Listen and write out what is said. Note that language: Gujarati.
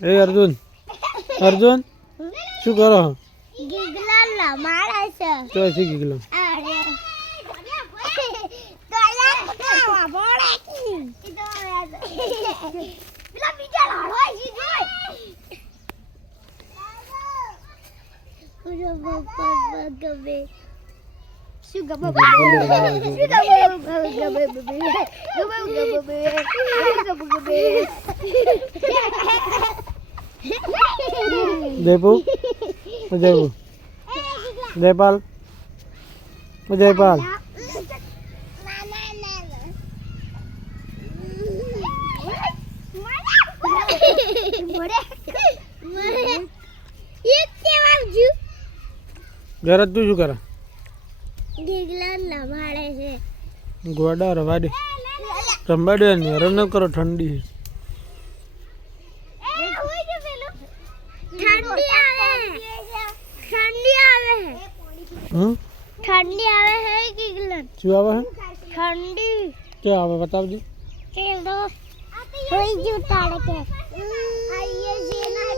એ અર્જુન અર્જુન શું કરો? ગીગલા લમાડે છે. તો છે ગીગલો. અરે તોલા ખાવા બોડે કી. પેલા બીજા લાડવા છે જોઈ. ઓરો બાપા ગમે. શું ગમે ગમે જયપુ જયપુ જયપાલ જયપાલ ઘરે તું શું કરે? ગીગલા લમાડે છે. ગોડા રવાડે રંબાડે ને રન ન કરો ઠંડી ઠંડી આવે ઠંડી આવે ઠંડી આવે હે ગીગલા શું આવે હે? ઠંડી ક્યાં આવે બતાવજો. કે દો હોઈ જુ તાડે કે આઈએ